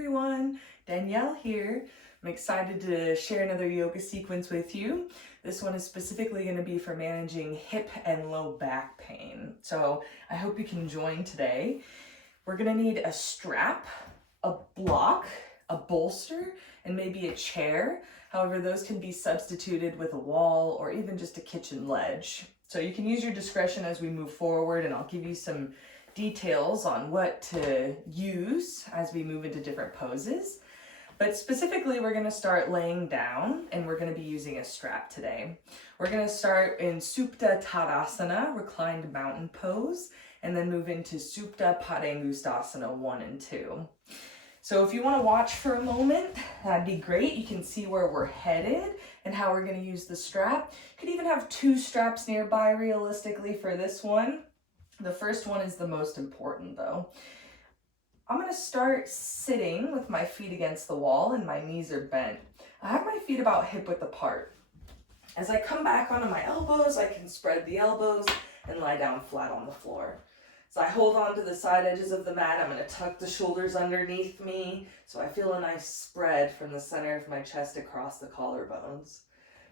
everyone, Danielle here. I'm excited to share another yoga sequence with you. This one is specifically going to be for managing hip and low back pain. So I hope you can join today. We're going to need a strap, a block, a bolster, and maybe a chair. However, those can be substituted with a wall or even just a kitchen ledge. So you can use your discretion as we move forward, and I'll give you some details on what to use as we move into different poses. But specifically, we're going to start laying down, and we're going to be using a strap today. We're going to start in Supta Tadasana, reclined mountain pose, and then move into Supta Padangusthasana 1 and 2. So if you want to watch for a moment, that'd be great. You can see where we're headed and how we're going to use the strap. You could even have 2 straps nearby realistically for this one. The first one is the most important though. I'm going to start sitting with my feet against the wall and my knees are bent. I have my feet about hip width apart. As I come back onto my elbows, I can spread the elbows and lie down flat on the floor. So I hold on to the side edges of the mat. I'm going to tuck the shoulders underneath me so I feel a nice spread from the center of my chest across the collarbones.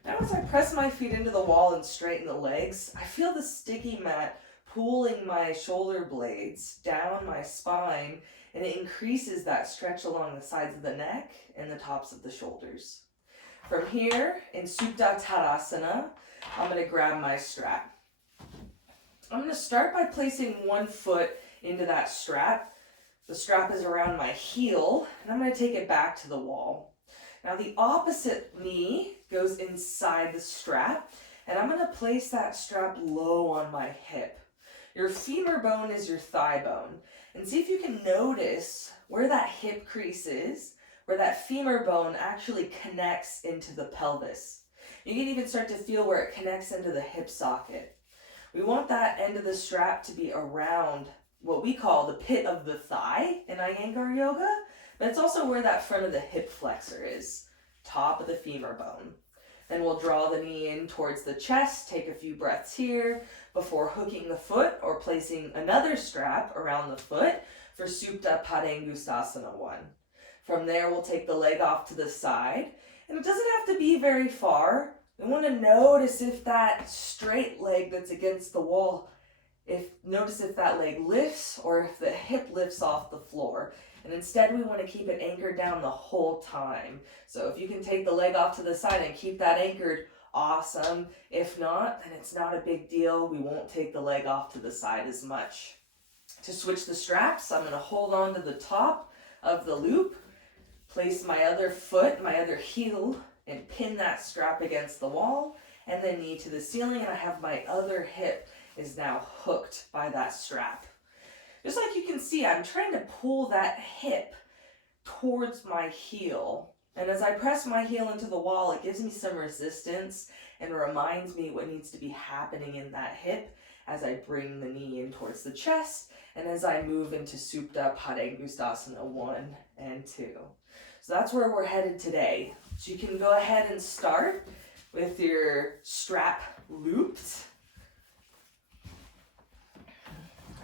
Now as I press my feet into the wall and straighten the legs, I feel the sticky mat pulling my shoulder blades down my spine, and it increases that stretch along the sides of the neck and the tops of the shoulders. From here, in Supta Tadasana, I'm going to grab my strap. I'm going to start by placing one foot into that strap. The strap is around my heel, and I'm going to take it back to the wall. Now the opposite knee goes inside the strap, and I'm going to place that strap low on my hip. Your femur bone is your thigh bone. And see if you can notice where that hip crease is, where that femur bone actually connects into the pelvis. You can even start to feel where it connects into the hip socket. We want that end of the strap to be around what we call the pit of the thigh in Iyengar yoga, but it's also where that front of the hip flexor is, top of the femur bone. Then we'll draw the knee in towards the chest, take a few breaths here before hooking the foot or placing another strap around the foot for Supta Padangusthasana 1. From there, we'll take the leg off to the side, and it doesn't have to be very far. We want to notice if that straight leg that's against the wall, notice if that leg lifts or if the hip lifts off the floor. And instead, we want to keep it anchored down the whole time. So if you can take the leg off to the side and keep that anchored, awesome. If not, then it's not a big deal. We won't take the leg off to the side as much. To switch the straps, I'm going to hold on to the top of the loop, place my other foot, my other heel, and pin that strap against the wall, and then knee to the ceiling, and I have my other hip is now hooked by that strap. Just like you can see, I'm trying to pull that hip towards my heel. And as I press my heel into the wall, it gives me some resistance and reminds me what needs to be happening in that hip as I bring the knee in towards the chest and as I move into Supta Padangusthasana 1 and 2. So that's where we're headed today. So you can go ahead and start with your strap looped.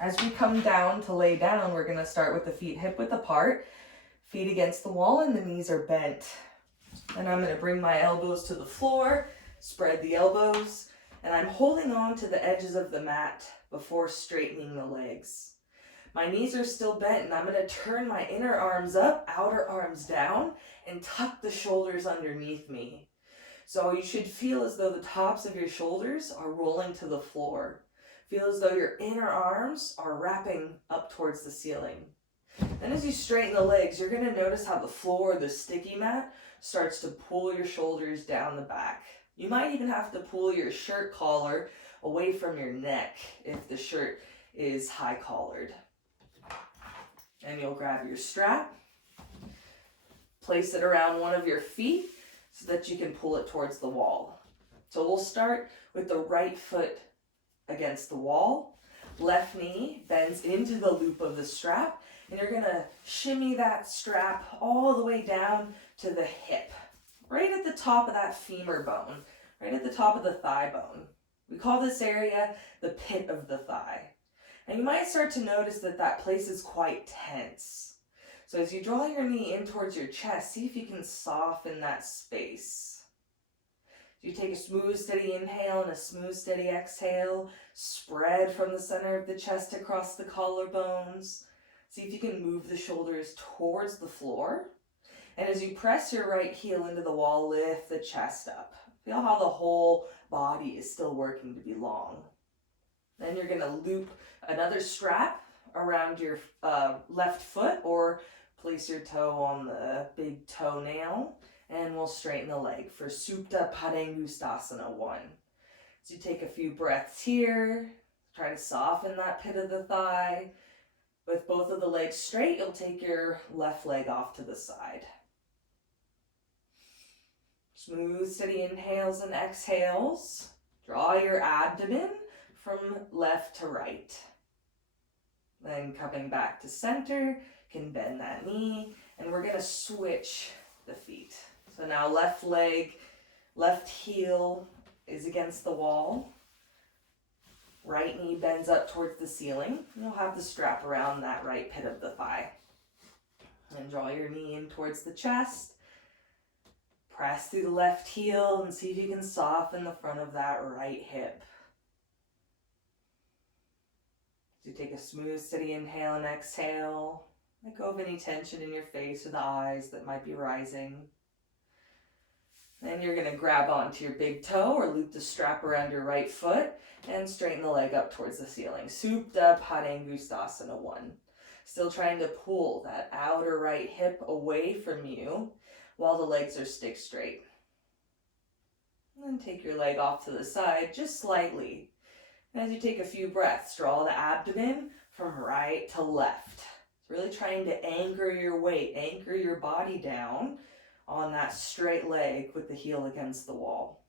As we come down to lay down, we're going to start with the feet hip width apart, feet against the wall, and the knees are bent. And I'm going to bring my elbows to the floor, spread the elbows, and I'm holding on to the edges of the mat before straightening the legs. My knees are still bent, and I'm going to turn my inner arms up, outer arms down, and tuck the shoulders underneath me. So you should feel as though the tops of your shoulders are rolling to the floor. Feel as though your inner arms are wrapping up towards the ceiling. Then as you straighten the legs, you're going to notice how the floor, the sticky mat, starts to pull your shoulders down the back. You might even have to pull your shirt collar away from your neck if the shirt is high collared. And you'll grab your strap, place it around one of your feet so that you can pull it towards the wall. So we'll start with the right foot against the wall. Left knee bends into the loop of the strap, and you're going to shimmy that strap all the way down to the hip, right at the top of that femur bone, right at the top of the thigh bone. We call this area the pit of the thigh. And you might start to notice that that place is quite tense. So as you draw your knee in towards your chest, see if you can soften that space. You take a smooth, steady inhale and a smooth, steady exhale. Spread from the center of the chest across the collarbones. See if you can move the shoulders towards the floor. And as you press your right heel into the wall, lift the chest up. Feel how the whole body is still working to be long. Then you're going to loop another strap around your left foot, or place your toe on the big toenail, and we'll straighten the leg for Supta Padangustasana 1. So you take a few breaths here, try to soften that pit of the thigh. With both of the legs straight, you'll take your left leg off to the side. Smooth, steady inhales and exhales. Draw your abdomen from left to right. Then coming back to center, can bend that knee, and we're going to switch the feet. So now left leg, left heel is against the wall. Right knee bends up towards the ceiling. You'll have the strap around that right pit of the thigh. And draw your knee in towards the chest. Press through the left heel and see if you can soften the front of that right hip. So take a smooth, steady inhale and exhale. Let go of any tension in your face or the eyes that might be rising. Then you're going to grab onto your big toe or loop the strap around your right foot and straighten the leg up towards the ceiling. Supta Padangustasana 1. Still trying to pull that outer right hip away from you while the legs are stick straight. And then take your leg off to the side just slightly. And as you take a few breaths, draw the abdomen from right to left. Really trying to anchor your weight, anchor your body down on that straight leg with the heel against the wall.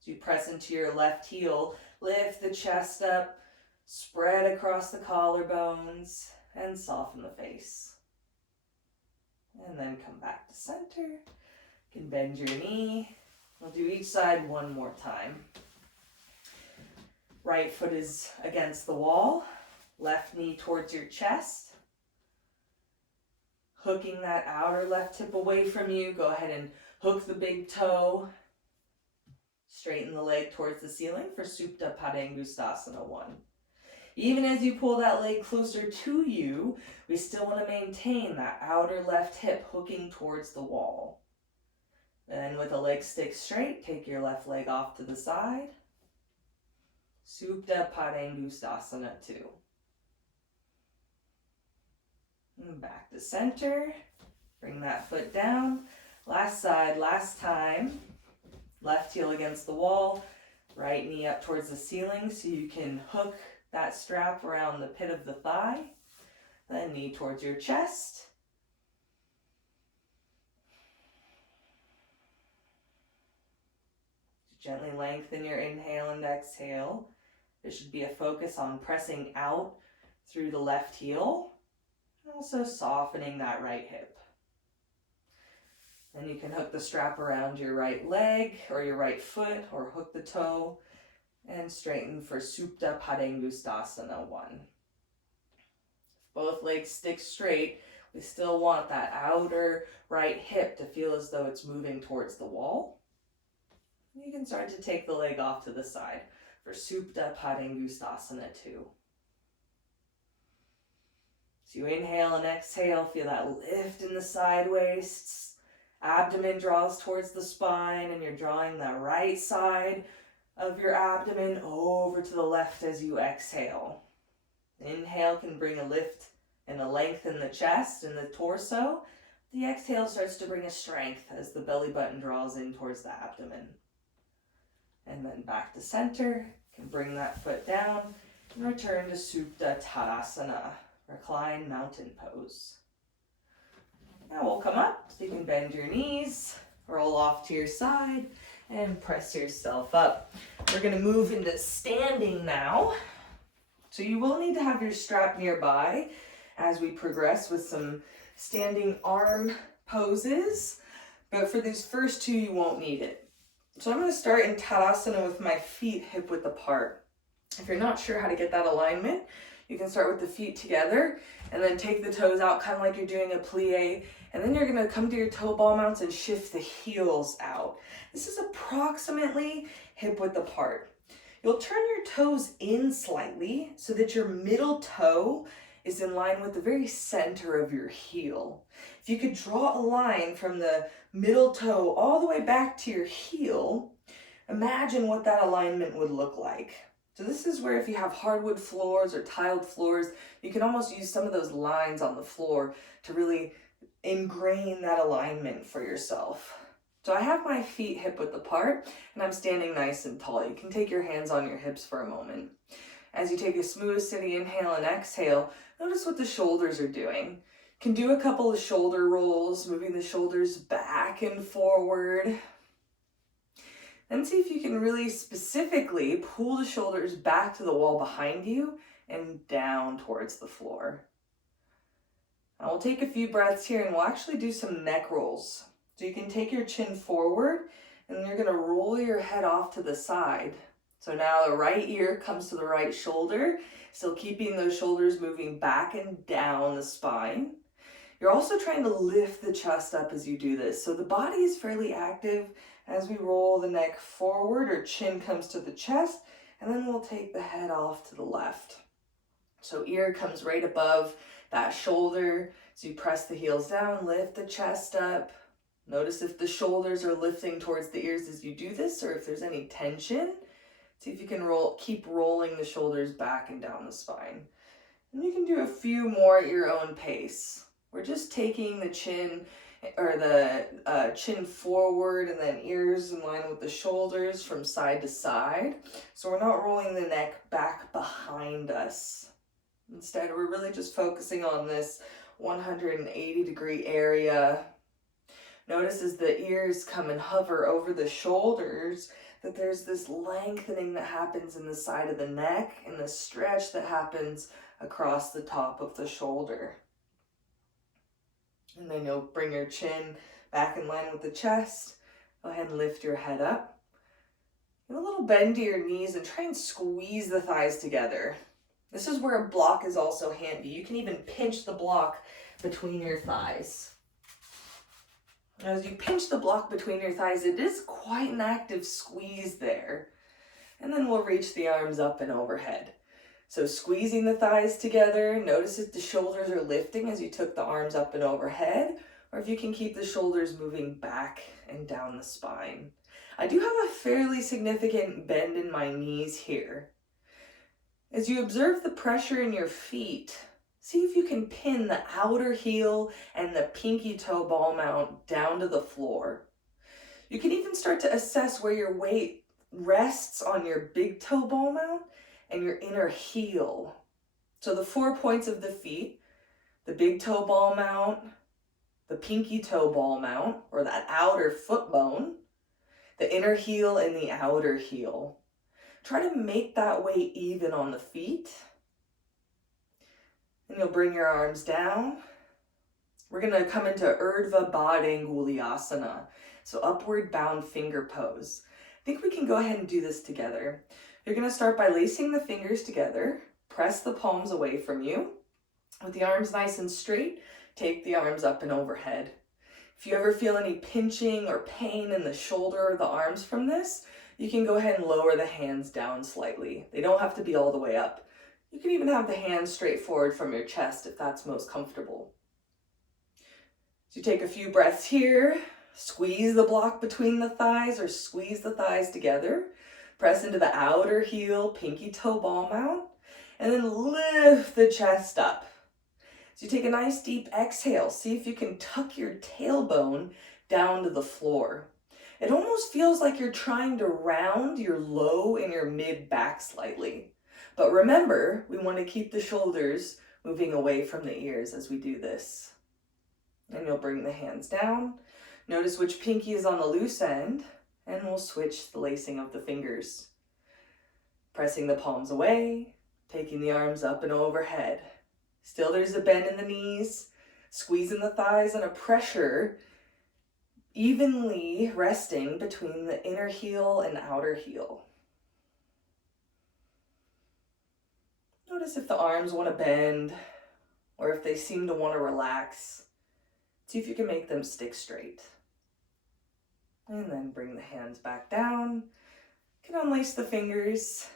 So you press into your left heel, lift the chest up, spread across the collarbones, and soften the face. And then come back to center. You can bend your knee. We'll do each side one more time. Right foot is against the wall. Left knee towards your chest. Hooking that outer left hip away from you. Go ahead and hook the big toe. Straighten the leg towards the ceiling for Supta Padangustasana 1. Even as you pull that leg closer to you, we still want to maintain that outer left hip hooking towards the wall. Then with the leg stick straight, take your left leg off to the side. Supta Padangustasana 2. And back to center. Bring that foot down. Last side, last time. Left heel against the wall. Right knee up towards the ceiling so you can hook that strap around the pit of the thigh. Then knee towards your chest. Gently lengthen your inhale and exhale. There should be a focus on pressing out through the left heel. Also softening that right hip. Then you can hook the strap around your right leg or your right foot or hook the toe and straighten for Supta Padangustasana 1. If both legs stick straight, we still want that outer right hip to feel as though it's moving towards the wall. You can start to take the leg off to the side for Supta Padangustasana 2. So you inhale and exhale, feel that lift in the side waists. Abdomen draws towards the spine and you're drawing the right side of your abdomen over to the left as you exhale. Inhale can bring a lift and a length in the chest and the torso. The exhale starts to bring a strength as the belly button draws in towards the abdomen. And then back to center, can bring that foot down and return to Supta Tadasana, recline mountain pose. Now we'll come up so you can bend your knees, roll off to your side, and press yourself up. We're going to move into standing now. So you will need to have your strap nearby as we progress with some standing arm poses. But for these first two, you won't need it. So I'm going to start in Tadasana with my feet hip width apart. If you're not sure how to get that alignment, You can start with the feet together and then take the toes out kind of like you're doing a plie. And then you're gonna come to your toe ball mounts and shift the heels out. This is approximately hip width apart. You'll turn your toes in slightly so that your middle toe is in line with the very center of your heel. If you could draw a line from the middle toe all the way back to your heel, imagine what that alignment would look like. So this is where if you have hardwood floors or tiled floors, you can almost use some of those lines on the floor to really ingrain that alignment for yourself. So I have my feet hip width apart and I'm standing nice and tall. You can take your hands on your hips for a moment. As you take a smooth, steady inhale and exhale, notice what the shoulders are doing. You can do a couple of shoulder rolls, moving the shoulders back and forward. Then see if you can really specifically pull the shoulders back to the wall behind you and down towards the floor. Now we'll take a few breaths here and we'll actually do some neck rolls. So you can take your chin forward and you're gonna roll your head off to the side. So now the right ear comes to the right shoulder, still keeping those shoulders moving back and down the spine. You're also trying to lift the chest up as you do this. So the body is fairly active as we roll the neck forward or chin comes to the chest, and then we'll take the head off to the left. So ear comes right above that shoulder. So you press the heels down, lift the chest up. Notice if the shoulders are lifting towards the ears as you do this, or if there's any tension. See if you can keep rolling the shoulders back and down the spine. And you can do a few more at your own pace. We're just taking the chin or the chin forward and then ears in line with the shoulders from side to side. So we're not rolling the neck back behind us. Instead, we're really just focusing on this 180-degree area. Notice as the ears come and hover over the shoulders that there's this lengthening that happens in the side of the neck and the stretch that happens across the top of the shoulder. And then you'll bring your chin back in line with the chest. Go ahead and lift your head up. Give a little bend to your knees and try and squeeze the thighs together. This is where a block is also handy. You can even pinch the block between your thighs. As you pinch the block between your thighs, it is quite an active squeeze there. And then we'll reach the arms up and overhead. So squeezing the thighs together, notice if the shoulders are lifting as you took the arms up and overhead, or if you can keep the shoulders moving back and down the spine. I do have a fairly significant bend in my knees here. As you observe the pressure in your feet, see if you can pin the outer heel and the pinky toe ball mount down to the floor. You can even start to assess where your weight rests on your big toe ball mount and your inner heel. So the 4 points of the feet, the big toe ball mount, the pinky toe ball mount, or that outer foot bone, the inner heel and the outer heel. Try to make that weight even on the feet. And you'll bring your arms down. We're gonna come into Urdhva Baddha, so upward bound finger pose. I think we can go ahead and do this together. You're gonna start by lacing the fingers together. Press the palms away from you. With the arms nice and straight, take the arms up and overhead. If you ever feel any pinching or pain in the shoulder or the arms from this, you can go ahead and lower the hands down slightly. They don't have to be all the way up. You can even have the hands straight forward from your chest if that's most comfortable. So you take a few breaths here, squeeze the block between the thighs or squeeze the thighs together, press into the outer heel, pinky toe ball mount, and then lift the chest up. So you take a nice deep exhale. See if you can tuck your tailbone down to the floor. It almost feels like you're trying to round your low and your mid back slightly. But remember, we want to keep the shoulders moving away from the ears as we do this. And you'll bring the hands down. Notice which pinky is on the loose end, and we'll switch the lacing of the fingers. Pressing the palms away, taking the arms up and overhead. Still there's a bend in the knees, squeezing the thighs and a pressure evenly resting between the inner heel and outer heel. Notice if the arms want to bend or if they seem to want to relax. See if you can make them stick straight. And then bring the hands back down. You can unlace the fingers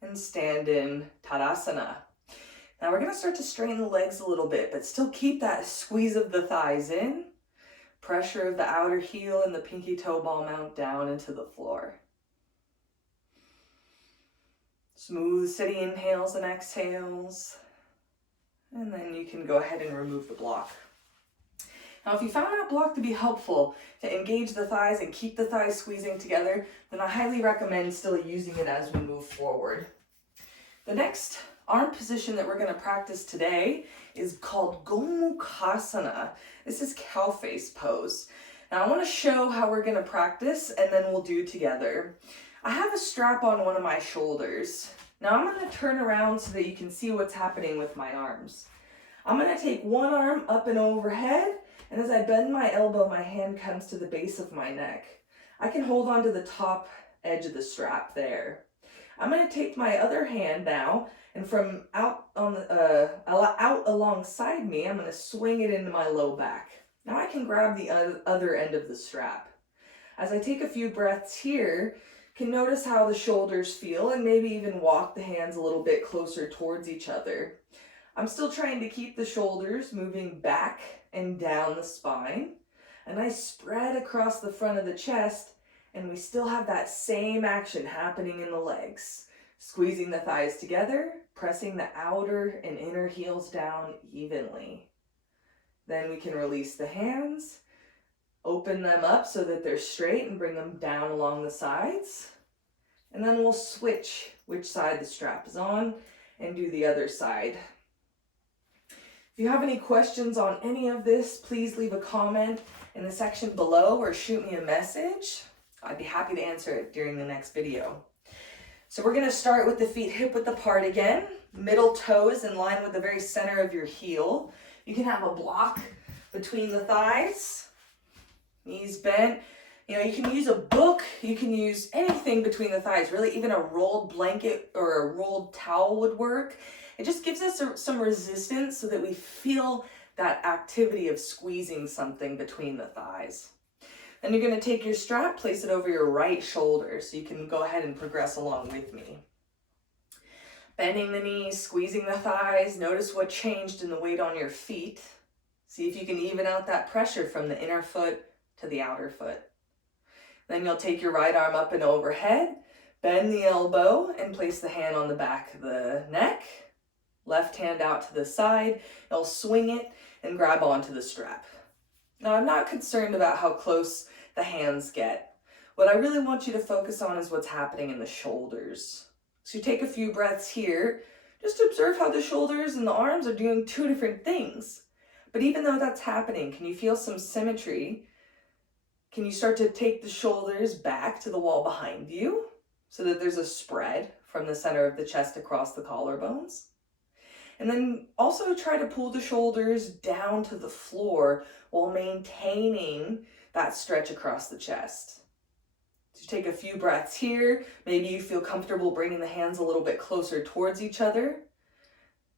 and stand in Tadasana. Now we're going to start to strain the legs a little bit, but still keep that squeeze of the thighs in. Pressure of the outer heel and the pinky toe ball mount down into the floor. Smooth, steady inhales and exhales. And then you can go ahead and remove the block. Now, if you found that block to be helpful to engage the thighs and keep the thighs squeezing together, then I highly recommend still using it as we move forward. The next arm position that we're going to practice today is called Gomukhasana. This is cow face pose. Now, I want to show how we're going to practice, and then we'll do together. I have a strap on one of my shoulders. Now, I'm going to turn around so that you can see what's happening with my arms. I'm going to take one arm up and overhead, and as I bend my elbow, my hand comes to the base of my neck. I can hold on to the top edge of the strap there. I'm going to take my other hand now, and from out alongside me, I'm going to swing it into my low back. Now I can grab the other end of the strap. As I take a few breaths here, you can notice how the shoulders feel and maybe even walk the hands a little bit closer towards each other. I'm still trying to keep the shoulders moving back and down the spine. A nice spread across the front of the chest, and we still have that same action happening in the legs. Squeezing the thighs together, pressing the outer and inner heels down evenly. Then we can release the hands, open them up so that they're straight and bring them down along the sides. And then we'll switch which side the strap is on and do the other side. If you have any questions on any of this, please leave a comment in the section below or shoot me a message. I'd be happy to answer it during the next video. So we're going to start with the feet hip width apart again. Middle toes in line with the very center of your heel. You can have a block between the thighs. Knees bent. You know, you can use a book. You can use anything between the thighs. Really, even a rolled blanket or a rolled towel would work. It just gives us some resistance so that we feel that activity of squeezing something between the thighs. Then you're going to take your strap, place it over your right shoulder so you can go ahead and progress along with me. Bending the knees, squeezing the thighs. Notice what changed in the weight on your feet. See if you can even out that pressure from the inner foot to the outer foot. Then you'll take your right arm up and overhead, bend the elbow and place the hand on the back of the neck. Left hand out to the side. You'll swing it and grab onto the strap. Now, I'm not concerned about how close the hands get. What I really want you to focus on is what's happening in the shoulders. So you take a few breaths here. Just observe how the shoulders and the arms are doing two different things. But even though that's happening, can you feel some symmetry? Can you start to take the shoulders back to the wall behind you so that there's a spread from the center of the chest across the collarbones? And then also try to pull the shoulders down to the floor while maintaining that stretch across the chest. So take a few breaths here. Maybe you feel comfortable bringing the hands a little bit closer towards each other.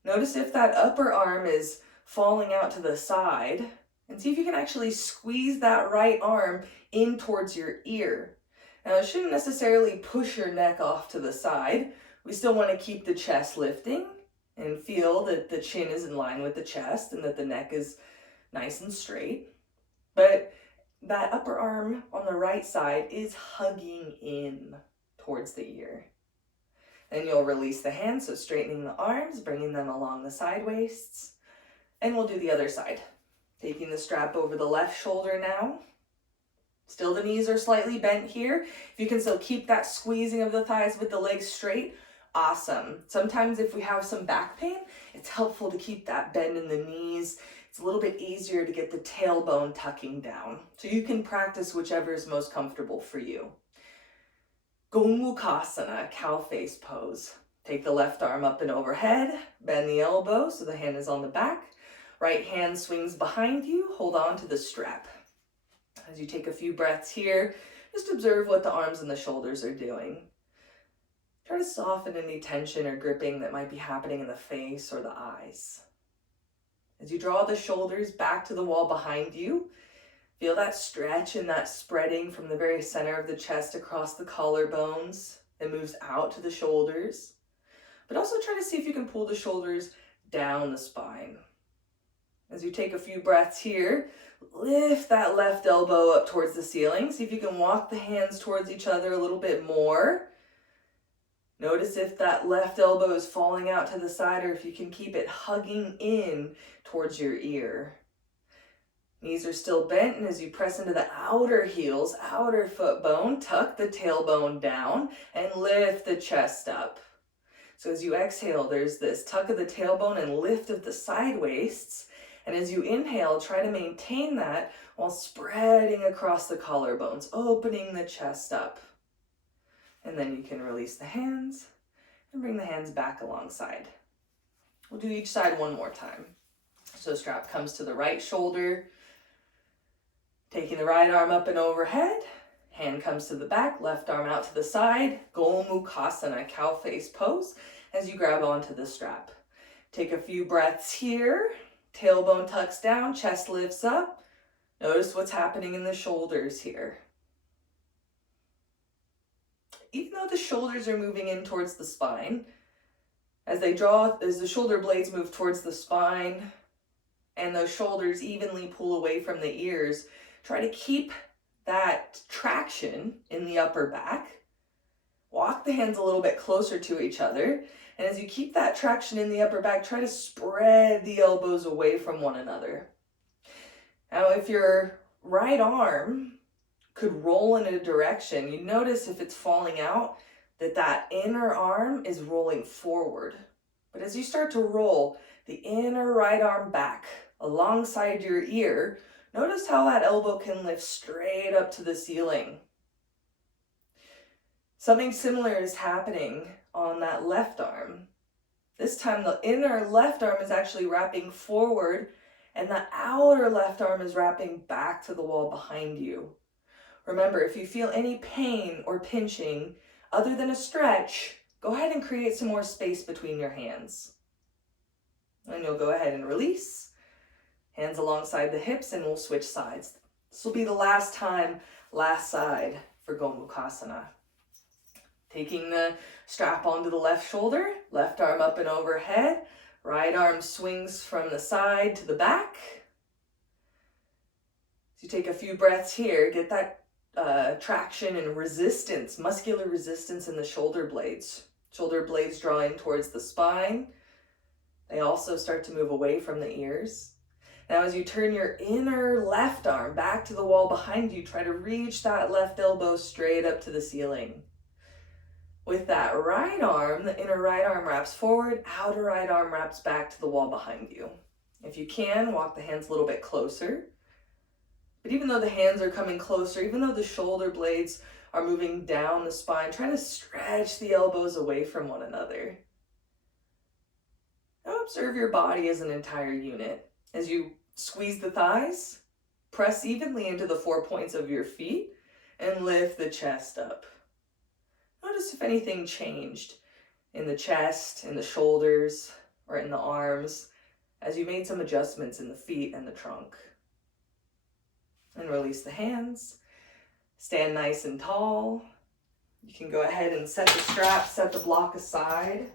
Notice if that upper arm is falling out to the side, and see if you can actually squeeze that right arm in towards your ear. Now, it shouldn't necessarily push your neck off to the side. We still want to keep the chest lifting and feel that the chin is in line with the chest and that the neck is nice and straight. But that upper arm on the right side is hugging in towards the ear. Then you'll release the hands, so straightening the arms, bringing them along the side waists. And we'll do the other side. Taking the strap over the left shoulder now. Still the knees are slightly bent here. If you can still keep that squeezing of the thighs with the legs straight, awesome. Sometimes if we have some back pain, it's helpful to keep that bend in the knees. It's a little bit easier to get the tailbone tucking down. So you can practice whichever is most comfortable for you. Gomukhasana, cow face pose. Take the left arm up and overhead, bend the elbow so the hand is on the back. Right hand swings behind you, hold on to the strap. As you take a few breaths here, just observe what the arms and the shoulders are doing. Try to soften any tension or gripping that might be happening in the face or the eyes. As you draw the shoulders back to the wall behind you, feel that stretch and that spreading from the very center of the chest across the collarbones. It moves out to the shoulders. But also try to see if you can pull the shoulders down the spine. As you take a few breaths here, lift that left elbow up towards the ceiling. See if you can walk the hands towards each other a little bit more. Notice if that left elbow is falling out to the side or if you can keep it hugging in towards your ear. Knees are still bent, and as you press into the outer heels, outer foot bone, tuck the tailbone down and lift the chest up. So as you exhale, there's this tuck of the tailbone and lift of the side waists. And as you inhale, try to maintain that while spreading across the collarbones, opening the chest up. And then you can release the hands and bring the hands back alongside. We'll do each side one more time. So strap comes to the right shoulder, taking the right arm up and overhead. Hand comes to the back, left arm out to the side. Gomukhasana, cow face pose, as you grab onto the strap. Take a few breaths here. Tailbone tucks down, chest lifts up. Notice what's happening in the shoulders here. Even though the shoulders are moving in towards the spine, as the shoulder blades move towards the spine and those shoulders evenly pull away from the ears, try to keep that traction in the upper back. Walk the hands a little bit closer to each other. And as you keep that traction in the upper back, try to spread the elbows away from one another. Now, if your right arm could roll in a direction, you notice if it's falling out, that inner arm is rolling forward. But as you start to roll the inner right arm back alongside your ear, notice how that elbow can lift straight up to the ceiling. Something similar is happening on that left arm. This time the inner left arm is actually wrapping forward and the outer left arm is wrapping back to the wall behind you. Remember, if you feel any pain or pinching other than a stretch, go ahead and create some more space between your hands. And you'll go ahead and release. Hands alongside the hips, and we'll switch sides. This will be the last time, last side for Gomukhasana. Taking the strap onto the left shoulder, left arm up and overhead, right arm swings from the side to the back. So you take a few breaths here, get that traction and resistance, muscular resistance in the shoulder blades. Shoulder blades drawing towards the spine. They also start to move away from the ears. Now as you turn your inner left arm back to the wall behind you, try to reach that left elbow straight up to the ceiling. With that right arm, the inner right arm wraps forward, outer right arm wraps back to the wall behind you. If you can, walk the hands a little bit closer. But even though the hands are coming closer, even though the shoulder blades are moving down the spine, try to stretch the elbows away from one another. Now observe your body as an entire unit. As you squeeze the thighs, press evenly into the 4 points of your feet and lift the chest up. Notice if anything changed in the chest, in the shoulders, or in the arms as you made some adjustments in the feet and the trunk. And release the hands. Stand nice and tall. You can go ahead and set the strap, set the block aside.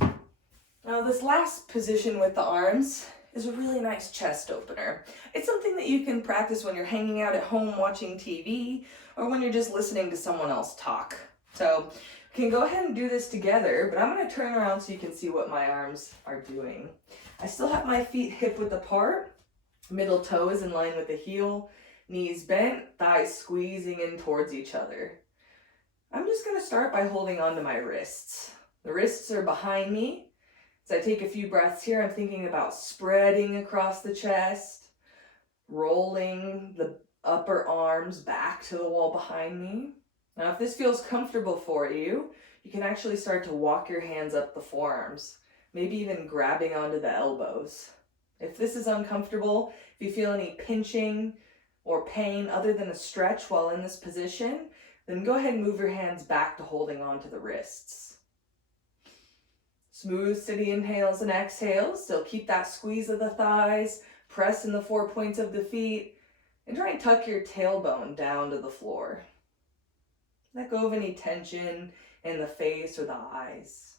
Now this last position with the arms is a really nice chest opener. It's something that you can practice when you're hanging out at home watching TV or when you're just listening to someone else talk. So you can go ahead and do this together, but I'm going to turn around so you can see what my arms are doing. I still have my feet hip width apart. Middle toe is in line with the heel, knees bent, thighs squeezing in towards each other. I'm just going to start by holding onto my wrists. The wrists are behind me. As I take a few breaths here, I'm thinking about spreading across the chest, rolling the upper arms back to the wall behind me. Now, if this feels comfortable for you, you can actually start to walk your hands up the forearms, maybe even grabbing onto the elbows. If this is uncomfortable, if you feel any pinching or pain other than a stretch while in this position, Then go ahead and move your hands back to holding on to the wrists. Smooth, steady inhales and exhales. Still keep that squeeze of the thighs, press in the 4 points of the feet, and try and tuck your tailbone down to the floor. Let go of any tension in the face or the eyes.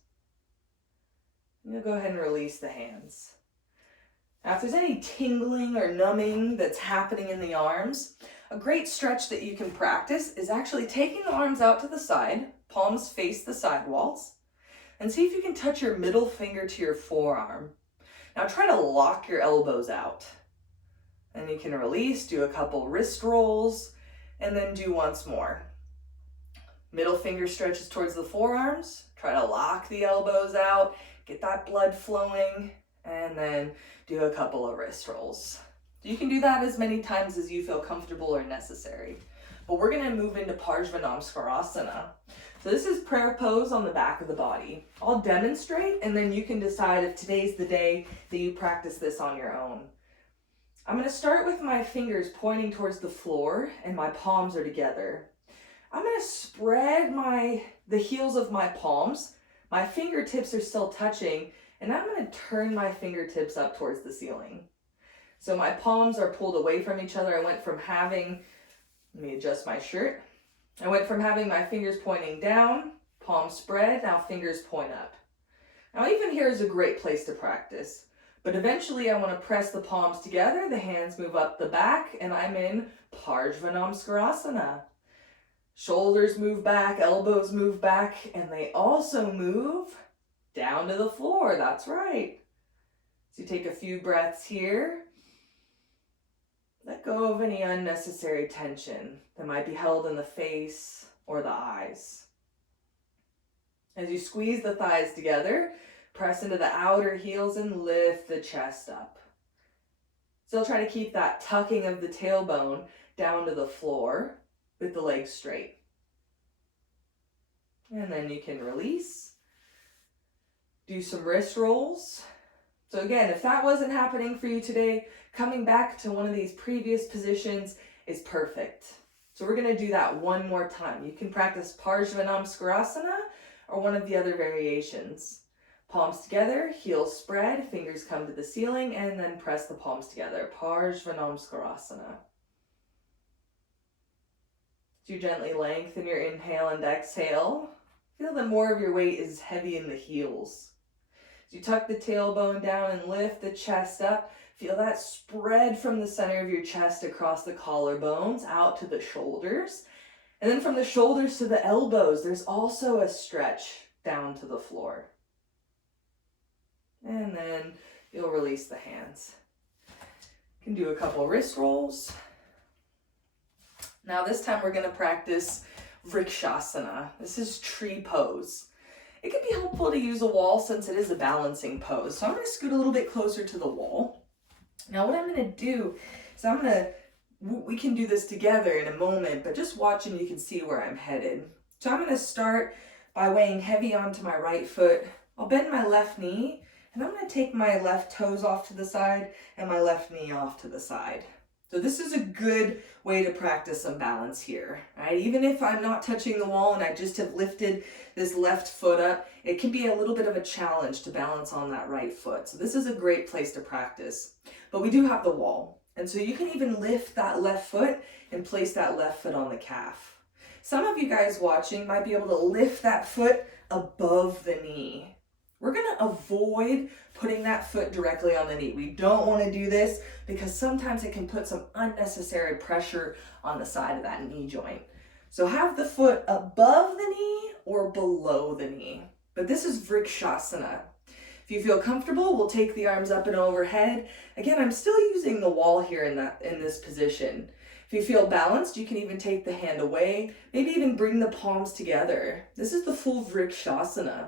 And you'll go ahead and release the hands. Now, if there's any tingling or numbing that's happening in the arms, a great stretch that you can practice is actually taking the arms out to the side, palms face the side walls, and see if you can touch your middle finger to your forearm. Now try to lock your elbows out. And you can release, do a couple wrist rolls, and then do once more. Middle finger stretches towards the forearms. Try to lock the elbows out, get that blood flowing, and then do a couple of wrist rolls. You can do that as many times as you feel comfortable or necessary. But we're gonna move into Konasana. So this is prayer pose on the back of the body. I'll demonstrate, and then you can decide if today's the day that you practice this on your own. I'm gonna start with my fingers pointing towards the floor and my palms are together. I'm gonna spread the heels of my palms. My fingertips are still touching, and I'm gonna turn my fingertips up towards the ceiling. So my palms are pulled away from each other. I went from having, let me adjust my shirt. I went from having my fingers pointing down, palms spread, now fingers point up. Now even here is a great place to practice, but eventually I want to press the palms together, the hands move up the back, and I'm in Konasana. Shoulders move back, elbows move back, and they also move down to the floor, that's right. So you take a few breaths here. Let go of any unnecessary tension that might be held in the face or the eyes. As you squeeze the thighs together, press into the outer heels and lift the chest up. Still try to keep that tucking of the tailbone down to the floor with the legs straight. And then you can release. Do some wrist rolls. So again, if that wasn't happening for you today, coming back to one of these previous positions is perfect. So we're going to do that one more time. You can practice Konasana or one of the other variations. Palms together, heels spread, fingers come to the ceiling, and then press the palms together. Konasana. Do you gently lengthen your inhale and exhale. Feel that more of your weight is heavy in the heels. As you tuck the tailbone down and lift the chest up, feel that spread from the center of your chest across the collarbones out to the shoulders. And then from the shoulders to the elbows, there's also a stretch down to the floor. And then you'll release the hands. You can do a couple wrist rolls. Now this time we're going to practice Vrikshasana. This is tree pose. It can be helpful to use a wall since it is a balancing pose. So I'm going to scoot a little bit closer to the wall. Now what I'm going to do is we can do this together in a moment, but just watch and you can see where I'm headed. So I'm going to start by weighing heavy onto my right foot. I'll bend my left knee, and I'm going to take my left toes off to the side and my left knee off to the side. So this is a good way to practice some balance here, right? Even if I'm not touching the wall and I just have lifted this left foot up, it can be a little bit of a challenge to balance on that right foot. So this is a great place to practice. But we do have the wall. And so you can even lift that left foot and place that left foot on the calf. Some of you guys watching might be able to lift that foot above the knee. We're going to avoid putting that foot directly on the knee. We don't want to do this because sometimes it can put some unnecessary pressure on the side of that knee joint. So have the foot above the knee or below the knee. But this is Vrikshasana. If you feel comfortable, we'll take the arms up and overhead. Again, I'm still using the wall here in this position. If you feel balanced, you can even take the hand away, maybe even bring the palms together. This is the full Vrikshasana.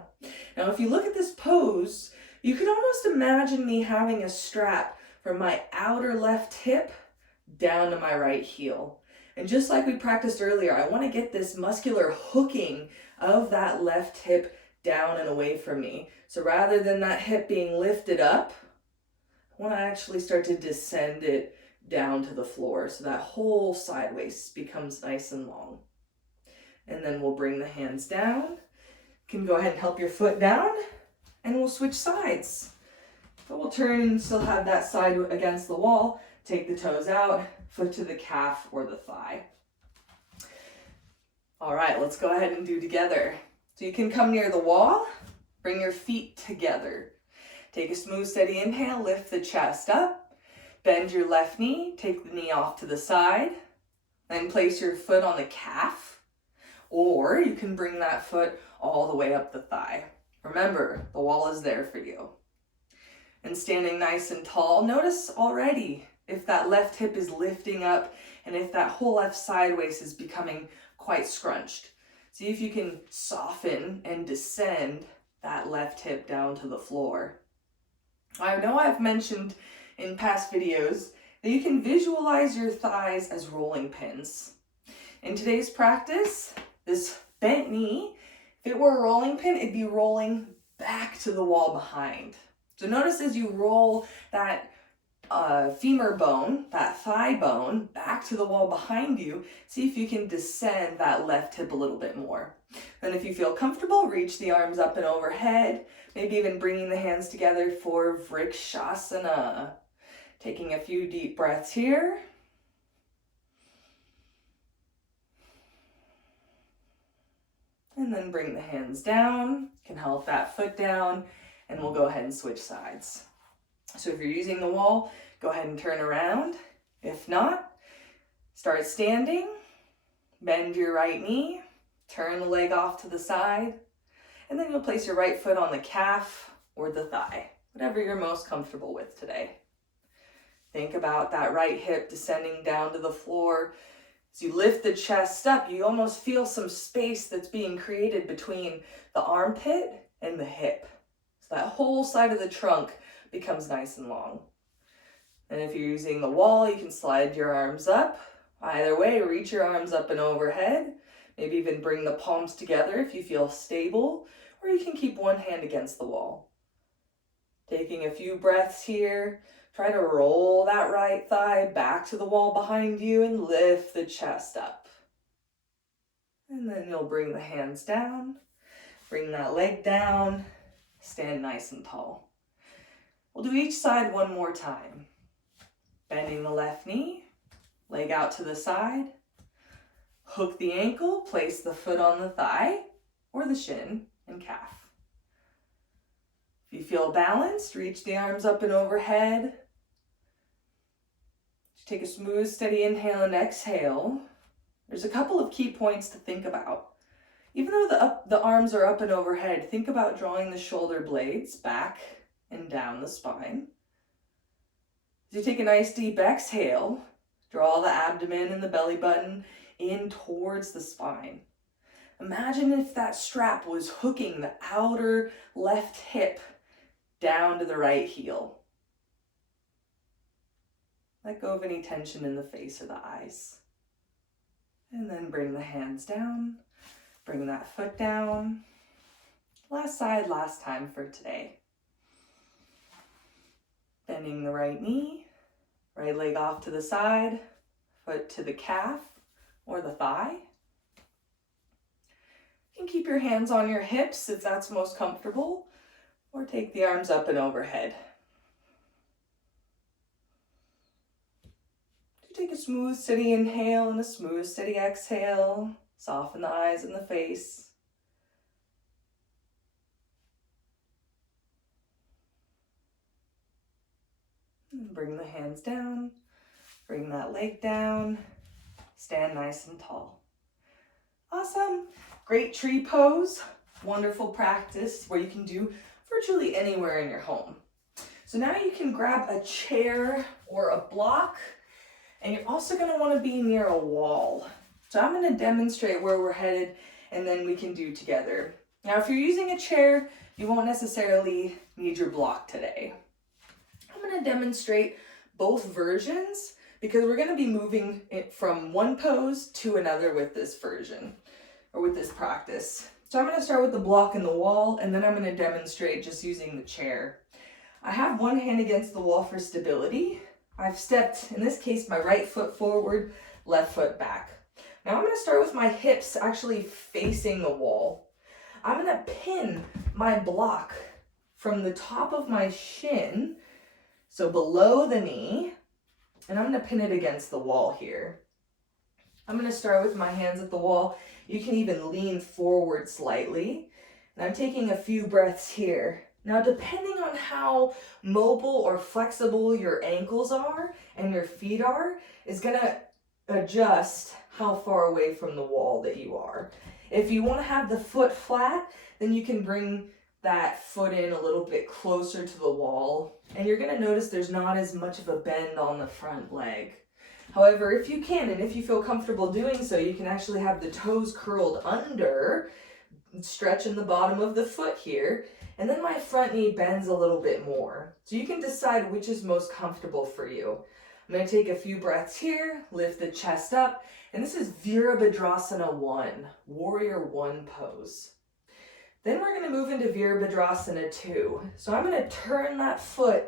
Now, if you look at this pose, you can almost imagine me having a strap from my outer left hip down to my right heel. And just like we practiced earlier, I want to get this muscular hooking of that left hip down and away from me. So rather than that hip being lifted up, I want to actually start to descend it down to the floor so that whole side waist becomes nice and long. And then we'll bring the hands down. You can go ahead and help your foot down, and we'll switch sides. But we'll turn and still have that side against the wall. Take the toes out, foot to the calf or the thigh. All right, let's go ahead and do together. So you can come near the wall, bring your feet together. Take a smooth, steady inhale, lift the chest up, bend your left knee, take the knee off to the side, then place your foot on the calf, or you can bring that foot all the way up the thigh. Remember, the wall is there for you. And standing nice and tall, notice already if that left hip is lifting up and if that whole left side waist is becoming quite scrunched. See if you can soften and descend that left hip down to the floor. I know I've mentioned in past videos that you can visualize your thighs as rolling pins. In today's practice, this bent knee, if it were a rolling pin, it'd be rolling back to the wall behind. So notice as you roll that femur bone, that thigh bone, back to the wall behind you, see if you can descend that left hip a little bit more. Then if you feel comfortable, reach the arms up and overhead, maybe even bringing the hands together for Vrikshasana. Taking a few deep breaths here. And then bring the hands down, can help that foot down, and we'll go ahead and switch sides. So if you're using the wall, go ahead and turn around. If not, start standing, bend your right knee, turn the leg off to the side, and then you'll place your right foot on the calf or the thigh, whatever you're most comfortable with today. Think about that right hip descending down to the floor. As you lift the chest up, you almost feel some space that's being created between the armpit and the hip. So that whole side of the trunk becomes nice and long. And if you're using the wall, you can slide your arms up. Either way, reach your arms up and overhead. Maybe even bring the palms together if you feel stable, or you can keep one hand against the wall. Taking a few breaths here. Try to roll that right thigh back to the wall behind you and lift the chest up. And then you'll bring the hands down, bring that leg down, stand nice and tall. We'll do each side one more time. Bending the left knee, leg out to the side, hook the ankle, place the foot on the thigh or the shin and calf. If you feel balanced, reach the arms up and overhead. Just take a smooth, steady inhale and exhale. There's a couple of key points to think about. Even though the arms are up and overhead, think about drawing the shoulder blades back and down the spine. As you take a nice deep exhale, draw the abdomen and the belly button in towards the spine. Imagine if that strap was hooking the outer left hip down to the right heel. Let go of any tension in the face or the eyes. And then bring the hands down, bring that foot down. Last side, last time for today. Bending the right knee, right leg off to the side, foot to the calf or the thigh. You can keep your hands on your hips if that's most comfortable, or take the arms up and overhead. Take a smooth, steady inhale and a smooth, steady exhale. Soften the eyes and the face. And bring the hands down. Bring that leg down. Stand nice and tall. Awesome. Great tree pose. Wonderful practice where you can do virtually anywhere in your home. So now you can grab a chair or a block, and you're also going to want to be near a wall. So I'm going to demonstrate where we're headed, and then we can do together. Now, if you're using a chair, you won't necessarily need your block today. I'm going to demonstrate both versions because we're going to be moving it from one pose to another with this version, or with this practice. So I'm going to start with the block and the wall, and then I'm going to demonstrate just using the chair. I have one hand against the wall for stability. I've stepped, in this case, my right foot forward, left foot back. Now I'm going to start with my hips actually facing the wall. I'm going to pin my block from the top of my shin, so below the knee, and I'm going to pin it against the wall here. I'm going to start with my hands at the wall. You can even lean forward slightly. And I'm taking a few breaths here. Now, depending on how mobile or flexible your ankles are and your feet are, is going to adjust how far away from the wall that you are. If you want to have the foot flat, then you can bring that foot in a little bit closer to the wall, and you're going to notice there's not as much of a bend on the front leg. However, if you can, and if you feel comfortable doing so, you can actually have the toes curled under, stretching the bottom of the foot here, and then my front knee bends a little bit more. So you can decide which is most comfortable for you. I'm going to take a few breaths here, lift the chest up, and this is Virabhadrasana 1, Warrior 1 pose. Then we're going to move into Virabhadrasana 2. So I'm going to turn that foot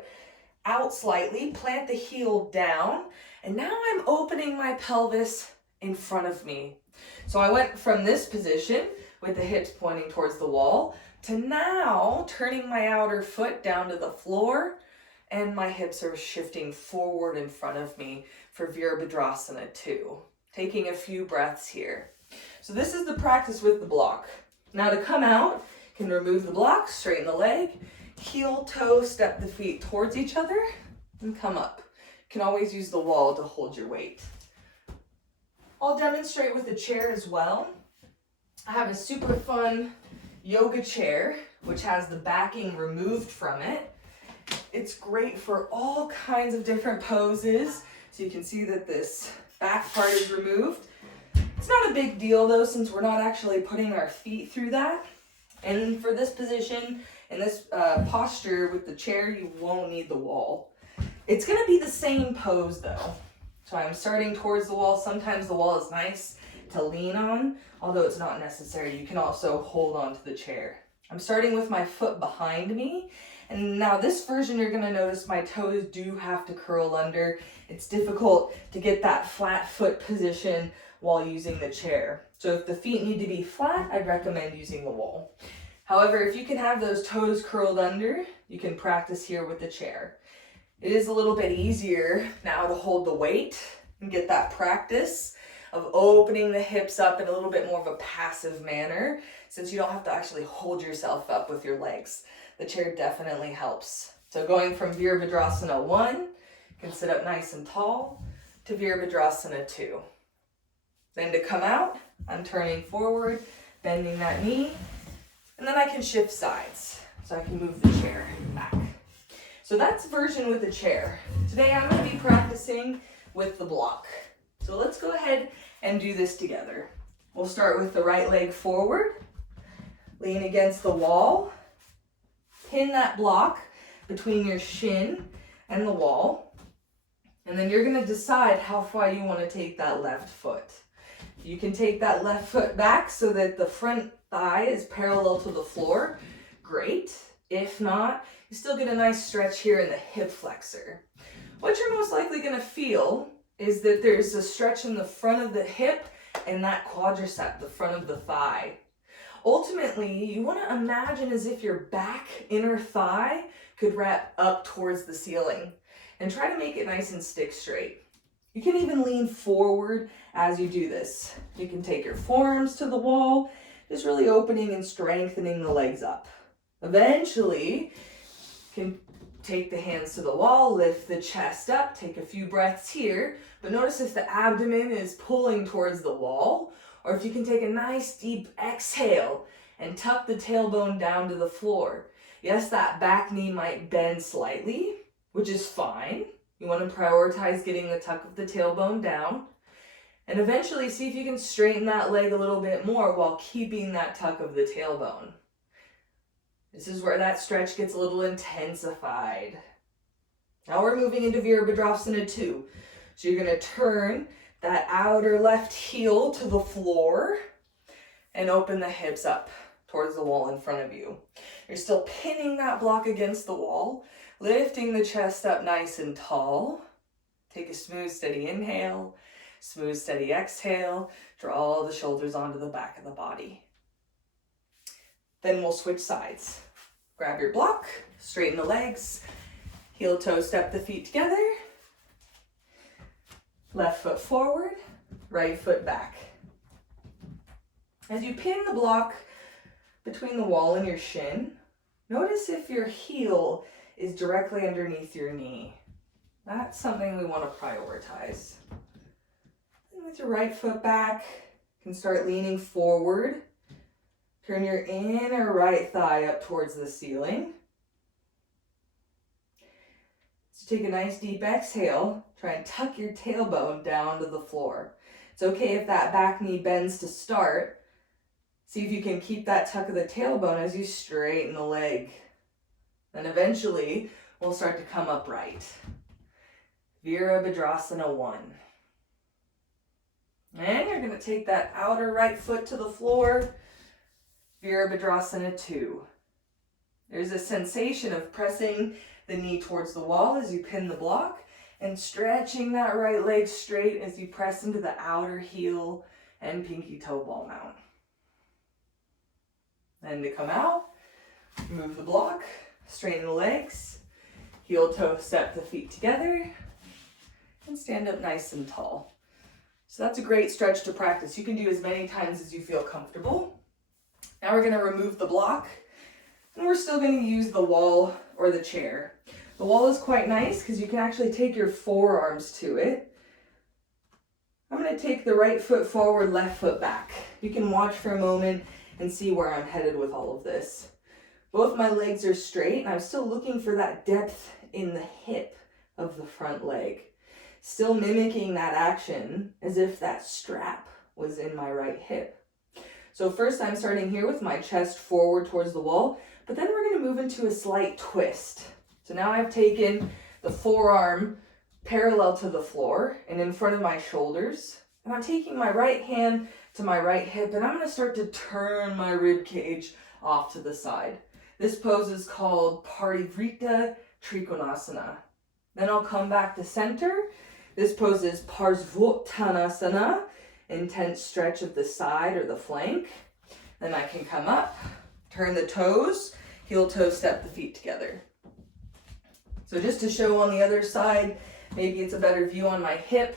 out slightly, plant the heel down, and now I'm opening my pelvis in front of me. So I went from this position with the hips pointing towards the wall to now turning my outer foot down to the floor, and my hips are shifting forward in front of me for Virabhadrasana 2. Taking a few breaths here. So this is the practice with the block. Now to come out, you can remove the block, straighten the leg, heel, toe, step the feet towards each other, and come up. You can always use the wall to hold your weight. I'll demonstrate with the chair as well. I have a super fun yoga chair, which has the backing removed from it. It's great for all kinds of different poses. So you can see that this back part is removed. It's not a big deal though, since we're not actually putting our feet through that. And for this position, in this posture with the chair, you won't need the wall. It's gonna be the same pose though. So I'm starting towards the wall. Sometimes the wall is nice to lean on, although it's not necessary. You can also hold on to the chair. I'm starting with my foot behind me. And now this version, you're gonna notice my toes do have to curl under. It's difficult to get that flat foot position while using the chair. So if the feet need to be flat, I'd recommend using the wall. However, if you can have those toes curled under, you can practice here with the chair. It is a little bit easier now to hold the weight and get that practice of opening the hips up in a little bit more of a passive manner, since you don't have to actually hold yourself up with your legs. The chair definitely helps. So going from Virabhadrasana 1, you can sit up nice and tall, to Virabhadrasana 2. Then to come out, I'm turning forward, bending that knee, and then I can shift sides. So I can move the chair back. So that's version with the chair. Today I'm going to be practicing with the block. So let's go ahead and do this together. We'll start with the right leg forward, lean against the wall, pin that block between your shin and the wall, and then you're going to decide how far you want to take that left foot. You can take that left foot back so that the front thigh is parallel to the floor. Great. If not, you still get a nice stretch here in the hip flexor. What you're most likely going to feel is that there's a stretch in the front of the hip and that quadricep, the front of the thigh. Ultimately, you want to imagine as if your back inner thigh could wrap up towards the ceiling, and try to make it nice and stick straight. You can even lean forward as you do this. You can take your forearms to the wall, just really opening and strengthening the legs up. Eventually, you can take the hands to the wall, lift the chest up, take a few breaths here, but notice if the abdomen is pulling towards the wall, or if you can take a nice deep exhale and tuck the tailbone down to the floor. Yes, that back knee might bend slightly, which is fine. You want to prioritize getting the tuck of the tailbone down, and eventually see if you can straighten that leg a little bit more while keeping that tuck of the tailbone. This is where that stretch gets a little intensified. Now we're moving into Virabhadrasana 2. So you're going to turn that outer left heel to the floor and open the hips up towards the wall in front of you. You're still pinning that block against the wall, lifting the chest up nice and tall. Take a smooth, steady inhale. Smooth, steady exhale. Draw the shoulders onto the back of the body. Then we'll switch sides. Grab your block, straighten the legs, heel toe step the feet together. Left foot forward, right foot back. As you pin the block between the wall and your shin, notice if your heel is directly underneath your knee. That's something we want to prioritize. And with your right foot back, you can start leaning forward. Turn your inner right thigh up towards the ceiling. So take a nice deep exhale. Try and tuck your tailbone down to the floor. It's okay if that back knee bends to start. See if you can keep that tuck of the tailbone as you straighten the leg. Then eventually, we'll start to come upright. Virabhadrasana 1. And you're going to take that outer right foot to the floor. Virabhadrasana 2. There's a sensation of pressing the knee towards the wall as you pin the block and stretching that right leg straight as you press into the outer heel and pinky toe ball mount. Then to come out, move the block, straighten the legs, heel toe step the feet together, and stand up nice and tall. So that's a great stretch to practice. You can do as many times as you feel comfortable. Now we're going to remove the block, and we're still going to use the wall or the chair. The wall is quite nice because you can actually take your forearms to it. I'm going to take the right foot forward, left foot back. You can watch for a moment and see where I'm headed with all of this. Both my legs are straight, and I'm still looking for that depth in the hip of the front leg. Still mimicking that action as if that strap was in my right hip. So first I'm starting here with my chest forward towards the wall, but then we're going to move into a slight twist. So now I've taken the forearm parallel to the floor and in front of my shoulders, and I'm taking my right hand to my right hip, and I'm going to start to turn my rib cage off to the side. This pose is called Parivrtta Trikonasana. Then I'll come back to center. This pose is Parsvottanasana, intense stretch of the side or the flank. Then I can come up, turn the toes, heel toe step the feet together. So just to show on the other side, maybe it's a better view on my hip,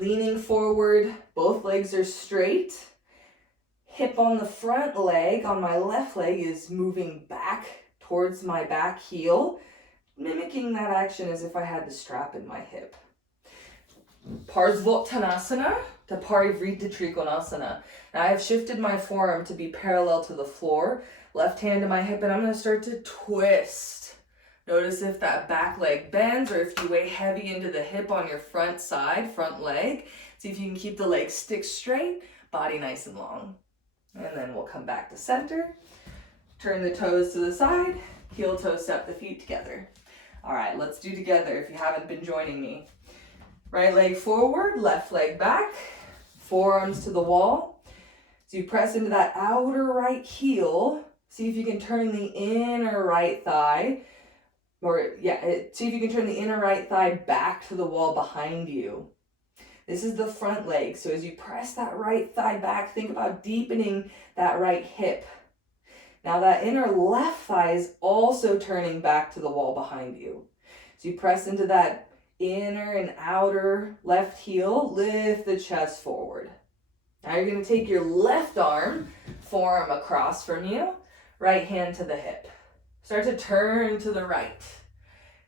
leaning forward, both legs are straight. Hip on the front leg, on my left leg, is moving back towards my back heel, mimicking that action as if I had the strap in my hip. Parsvottanasana to Parivrtta Trikonasana. Now I've shifted my forearm to be parallel to the floor, left hand to my hip, and I'm going to start to twist. Notice if that back leg bends or if you weigh heavy into the hip on your front side, front leg. See if you can keep the leg stick straight, body nice and long. And then we'll come back to center. Turn the toes to the side, heel toe step the feet together. All right, let's do together if you haven't been joining me. Right leg forward, left leg back, forearms to the wall. So you press into that outer right heel. See if you can turn the inner right thigh, see if you can turn the inner right thigh back to the wall behind you. This is the front leg. So as you press that right thigh back, think about deepening that right hip. Now that inner left thigh is also turning back to the wall behind you. So you press into that inner and outer left heel, lift the chest forward. Now you're going to take your left arm, forearm across from you, right hand to the hip. Start to turn to the right.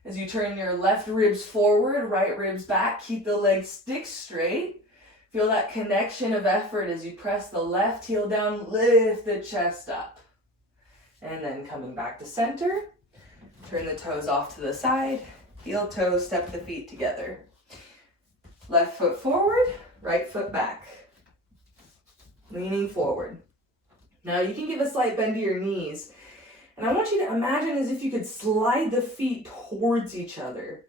As you turn your left ribs forward, right ribs back, keep the legs stick straight. Feel that connection of effort as you press the left heel down, lift the chest up. And then coming back to center, turn the toes off to the side, heel toe step the feet together. Left foot forward, right foot back. Leaning forward. Now you can give a slight bend to your knees. And I want you to imagine as if you could slide the feet towards each other.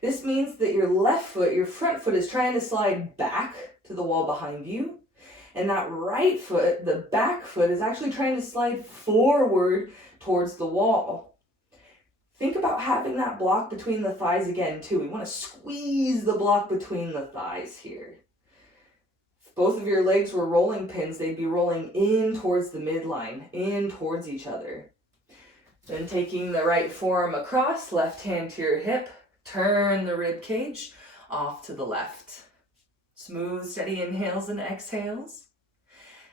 This means that your left foot, your front foot, is trying to slide back to the wall behind you. And that right foot, the back foot, is actually trying to slide forward towards the wall. Think about having that block between the thighs again, too. We want to squeeze the block between the thighs here. both of your legs were rolling pins, they'd be rolling in towards the midline, in towards each other. Then taking the right forearm across, left hand to your hip, turn the rib cage off to the left. Smooth, steady inhales and exhales.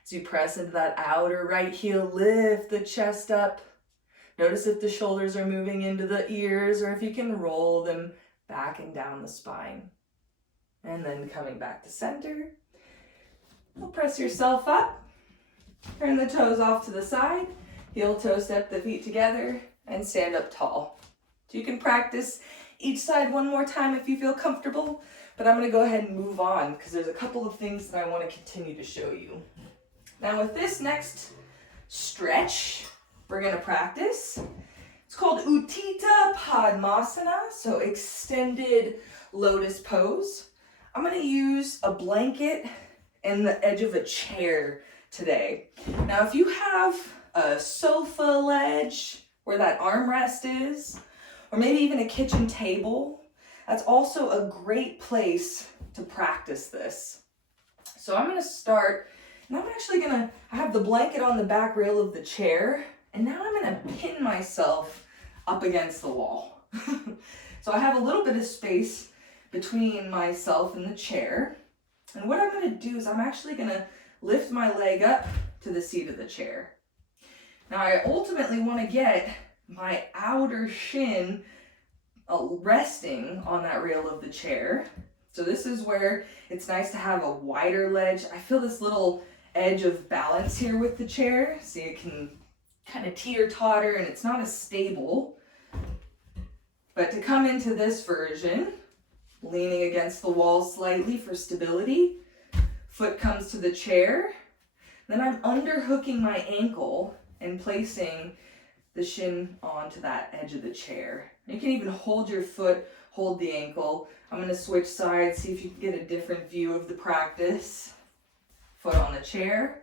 As you press into that outer right heel, lift the chest up. Notice if the shoulders are moving into the ears or if you can roll them back and down the spine. And then coming back to center. You'll press yourself up. Turn the toes off to the side. Heel toe step the feet together and stand up tall. So you can practice each side one more time if you feel comfortable, but I'm going to go ahead and move on because there's a couple of things that I want to continue to show you. Now with this next stretch, we're going to practice. It's called Utthita Padmasana, so extended lotus pose. I'm going to use a blanket and the edge of a chair today. Now if you have a sofa ledge where that armrest is, or maybe even a kitchen table, that's also a great place to practice this. So I'm going to start, and I have the blanket on the back rail of the chair, and now I'm going to pin myself up against the wall. So I have a little bit of space between myself and the chair, and what I'm going to do is I'm actually going to lift my leg up to the seat of the chair. Now I ultimately want to get my outer shin resting on that rail of the chair. So this is where it's nice to have a wider ledge. I feel this little edge of balance here with the chair, so you can kind of teeter-totter and it's not as stable. But to come into this version, leaning against the wall slightly for stability, foot comes to the chair, then I'm underhooking my ankle and placing the shin onto that edge of the chair. You can even hold your foot, hold the ankle. I'm going to switch sides, see if you can get a different view of the practice. Foot on the chair.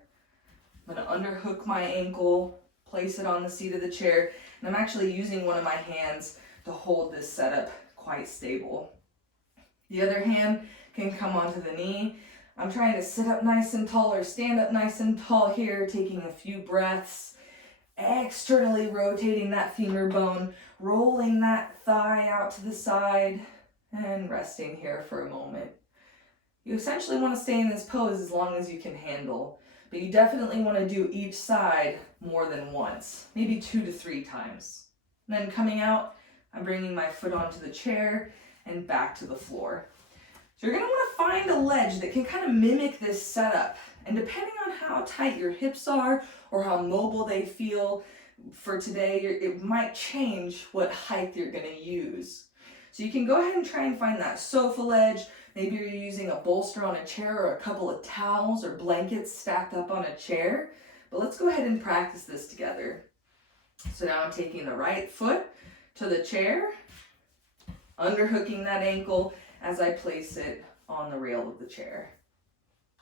I'm going to underhook my ankle, place it on the seat of the chair, and I'm actually using one of my hands to hold this setup quite stable. The other hand can come onto the knee. I'm trying to sit up nice and tall or stand up nice and tall here, taking a few breaths. Externally rotating that femur bone, rolling that thigh out to the side, and resting here for a moment. You essentially want to stay in this pose as long as you can handle, but you definitely want to do each side more than once, maybe 2 to 3 times. And then coming out, I'm bringing my foot onto the chair and back to the floor. So you're going to want to find a ledge that can kind of mimic this setup. And depending on how tight your hips are or how mobile they feel for today, it might change what height you're going to use. So you can go ahead and try and find that sofa ledge. Maybe you're using a bolster on a chair or a couple of towels or blankets stacked up on a chair. But let's go ahead and practice this together. So now I'm taking the right foot to the chair, underhooking that ankle as I place it on the rail of the chair.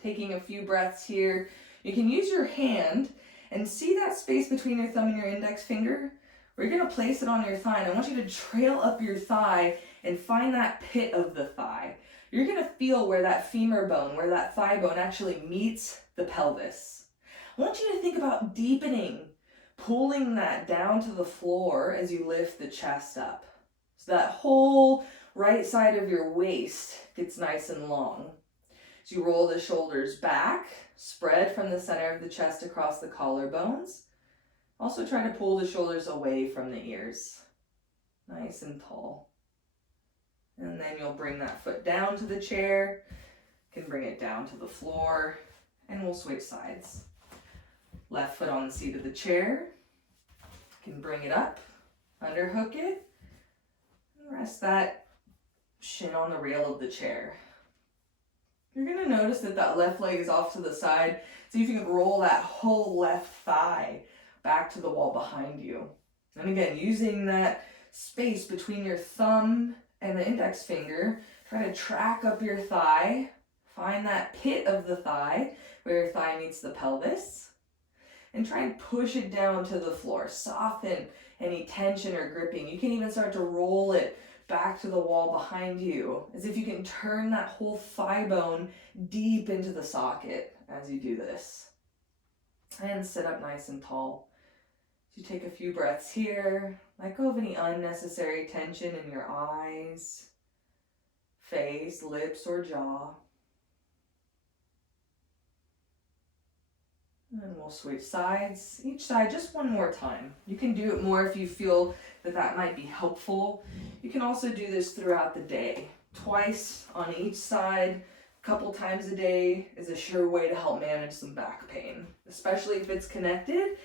Taking a few breaths here. You can use your hand and see that space between your thumb and your index finger. We're going to place it on your thigh, and I want you to trail up your thigh and find that pit of the thigh. You're going to feel where that femur bone, where that thigh bone actually meets the pelvis. I want you to think about deepening, pulling that down to the floor as you lift the chest up. So that whole right side of your waist gets nice and long. So you roll the shoulders back, spread from the center of the chest across the collarbones. Also try to pull the shoulders away from the ears. Nice and tall. And then you'll bring that foot down to the chair, can bring it down to the floor, and we'll switch sides. Left foot on the seat of the chair, can bring it up, underhook it, and rest that shin on the rail of the chair. You're going to notice that that left leg is off to the side. See if you can roll that whole left thigh back to the wall behind you. And again, using that space between your thumb and the index finger, try to track up your thigh. Find that pit of the thigh where your thigh meets the pelvis. And try and push it down to the floor. Soften any tension or gripping. You can even start to roll it back to the wall behind you, as if you can turn that whole thigh bone deep into the socket as you do this. And sit up nice and tall. So you take a few breaths here. Let go of any unnecessary tension in your eyes, face, lips, or jaw. And then we'll switch sides, each side just one more time. You can do it more if you feel that that might be helpful. You can also do this throughout the day. Twice on each side, a couple times a day is a sure way to help manage some back pain, especially if it's connected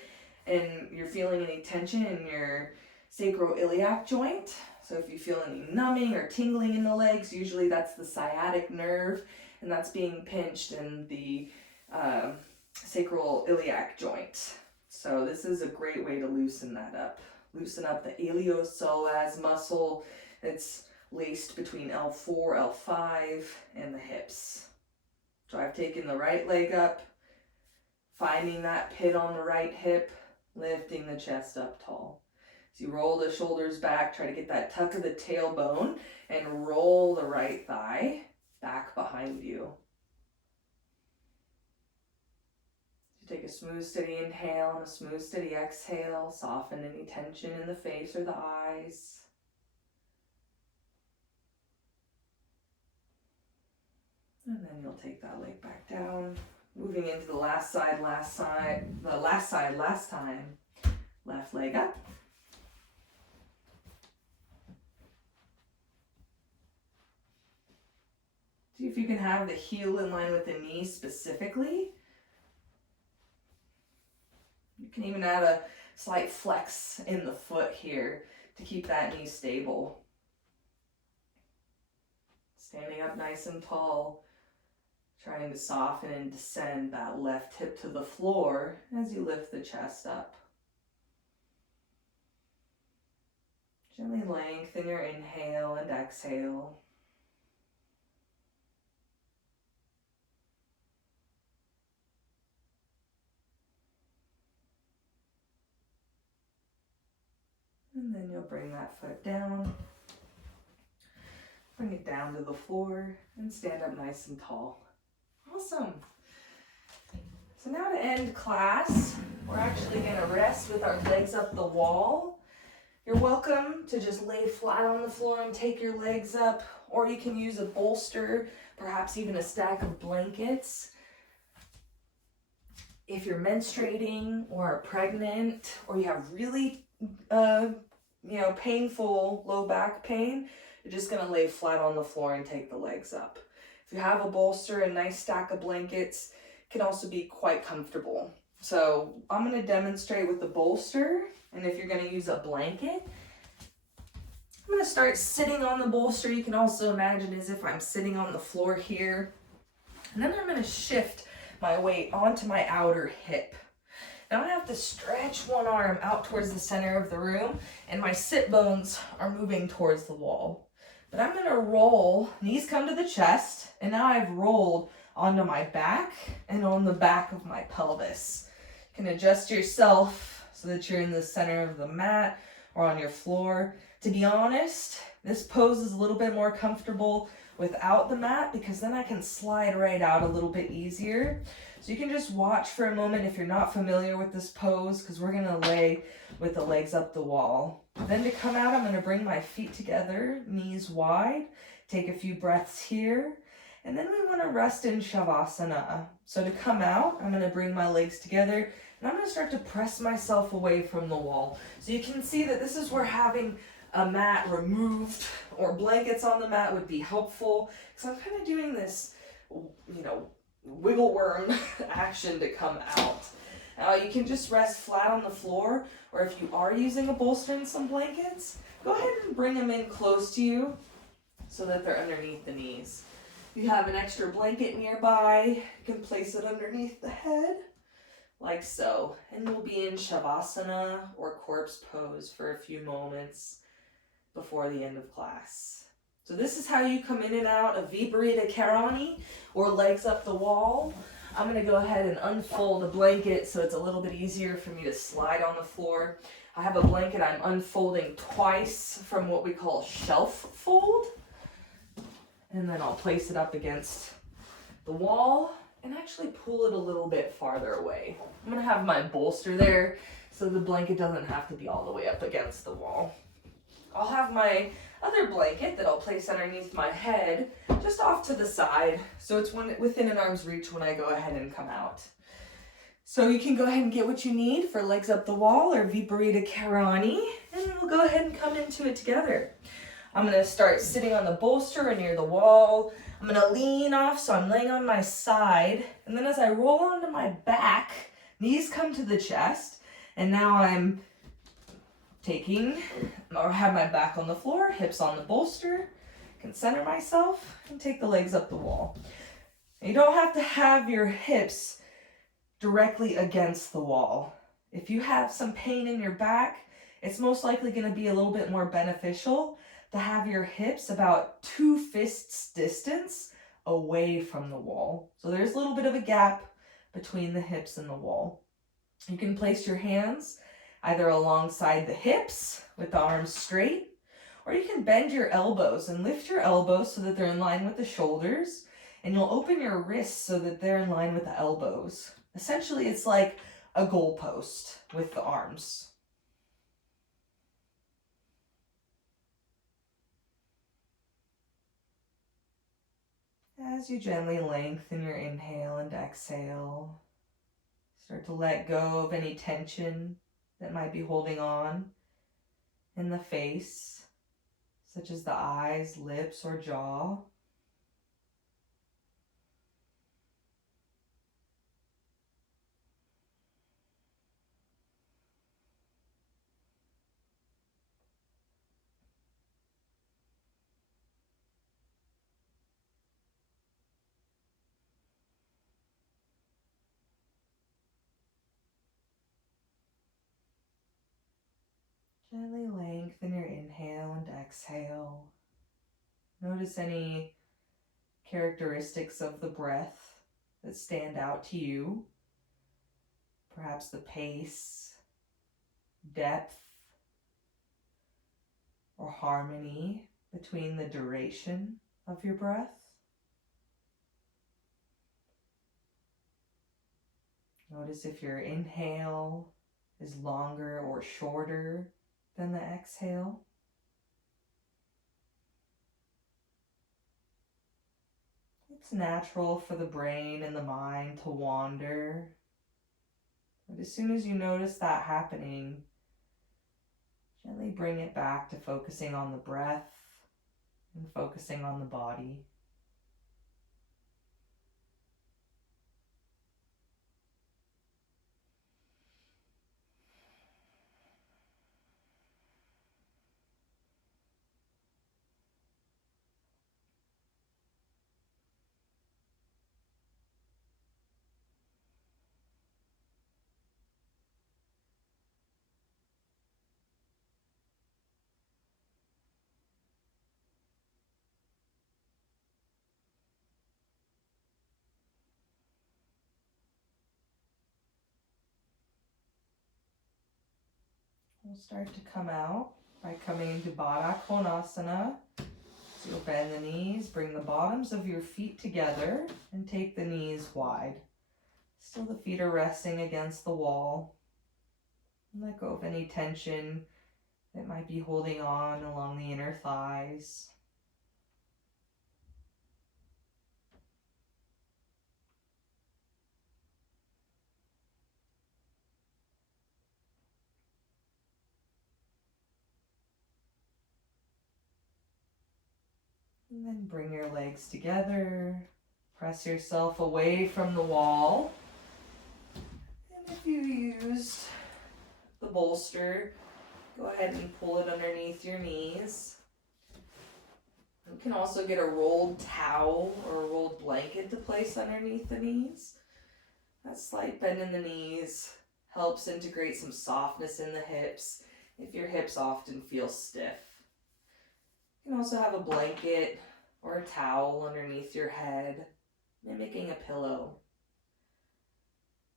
and you're feeling any tension in your sacroiliac joint. So if you feel any numbing or tingling in the legs, usually that's the sciatic nerve, and that's being pinched in the sacroiliac joint. So this is a great way to loosen that up. Loosen up the iliopsoas muscle that's laced between L4, L5, and the hips. So I've taken the right leg up, finding that pit on the right hip, lifting the chest up tall. So you roll the shoulders back, try to get that tuck of the tailbone, and roll the right thigh back behind you. Take a smooth, steady inhale and a smooth, steady exhale. Soften any tension in the face or the eyes. And then you'll take that leg back down. Moving into the last side, last time. Left leg up. See if you can have the heel in line with the knee specifically. You can even add a slight flex in the foot here to keep that knee stable. Standing up nice and tall, trying to soften and descend that left hip to the floor as you lift the chest up. Gently lengthen your inhale and exhale. And then you'll bring that foot down, bring it down to the floor, and stand up nice and tall. Awesome. So now to end class, we're actually going to rest with our legs up the wall. You're welcome to just lay flat on the floor and take your legs up, or you can use a bolster, perhaps even a stack of blankets. If you're menstruating or are pregnant, or you have really painful low back pain, you're just going to lay flat on the floor and take the legs up. If you have a bolster, a nice stack of blankets, it can also be quite comfortable. So I'm going to demonstrate with the bolster, and if you're going to use a blanket, I'm going to start sitting on the bolster. You can also imagine as if I'm sitting on the floor here, and then I'm going to shift my weight onto my outer hip. Now I have to stretch one arm out towards the center of the room, and my sit bones are moving towards the wall. But I'm going to roll, knees come to the chest, and now I've rolled onto my back and on the back of my pelvis. You can adjust yourself so that you're in the center of the mat or on your floor. To be honest, this pose is a little bit more comfortable without the mat, because then I can slide right out a little bit easier. So you can just watch for a moment if you're not familiar with this pose, because we're going to lay with the legs up the wall. Then to come out, I'm going to bring my feet together, knees wide, take a few breaths here, and then we want to rest in Shavasana. So to come out, I'm going to bring my legs together, and I'm going to start to press myself away from the wall. So you can see that this is where having a mat removed or blankets on the mat would be helpful, because I'm kind of doing this, wiggle worm action to come out. You can just rest flat on the floor, or if you are using a bolster and some blankets, go ahead and bring them in close to you so that they're underneath the knees. If you have an extra blanket nearby, you can place it underneath the head, like so. And we'll be in Shavasana or corpse pose for a few moments before the end of class. So this is how you come in and out of Viparita Karani, or legs up the wall. I'm going to go ahead and unfold a blanket so it's a little bit easier for me to slide on the floor. I have a blanket I'm unfolding twice from what we call shelf fold. And then I'll place it up against the wall and actually pull it a little bit farther away. I'm gonna have my bolster there so the blanket doesn't have to be all the way up against the wall. I'll have my other blanket that I'll place underneath my head just off to the side so it's within an arm's reach when I go ahead and come out. So you can go ahead and get what you need for legs up the wall or Viparita Karani, and then we'll go ahead and come into it together. I'm gonna start sitting on the bolster or near the wall. I'm gonna lean off so I'm laying on my side, and then as I roll onto my back, knees come to the chest, and now I'm taking, or have my back on the floor, hips on the bolster, can center myself and take the legs up the wall. You don't have to have your hips directly against the wall. If you have some pain in your back, it's most likely going to be a little bit more beneficial to have your hips about 2 fists distance away from the wall. So there's a little bit of a gap between the hips and the wall. You can place your hands either alongside the hips with the arms straight, or you can bend your elbows and lift your elbows so that they're in line with the shoulders, and you'll open your wrists so that they're in line with the elbows. Essentially, it's like a goalpost with the arms. As you gently lengthen your inhale and exhale, start to let go of any tension that might be holding on in the face, such as the eyes, lips, or jaw. Gently lengthen your inhale and exhale. Notice any characteristics of the breath that stand out to you. Perhaps the pace, depth, or harmony between the duration of your breath. Notice if your inhale is longer or shorter than the exhale. It's natural for the brain and the mind to wander, but as soon as you notice that happening, gently bring it back to focusing on the breath and focusing on the body. We'll start to come out by coming into Baddha Konasana. So you'll bend the knees, bring the bottoms of your feet together, and take the knees wide. Still the feet are resting against the wall. And let go of any tension that might be holding on along the inner thighs. And then bring your legs together. Press yourself away from the wall. And if you used the bolster, go ahead and pull it underneath your knees. You can also get a rolled towel or a rolled blanket to place underneath the knees. That slight bend in the knees helps integrate some softness in the hips if your hips often feel stiff. You can also have a blanket or a towel underneath your head, mimicking a pillow.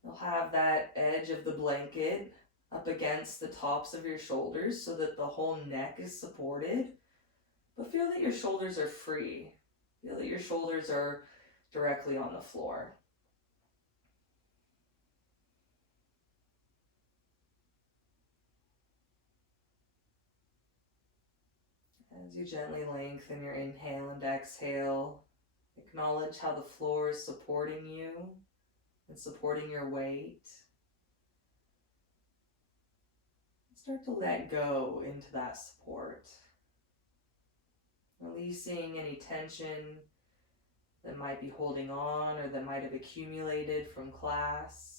You'll have that edge of the blanket up against the tops of your shoulders so that the whole neck is supported. But feel that your shoulders are free. Feel that your shoulders are directly on the floor. As you gently lengthen your inhale and exhale, acknowledge how the floor is supporting you and supporting your weight. Start to let go into that support, releasing any tension that might be holding on or that might have accumulated from class.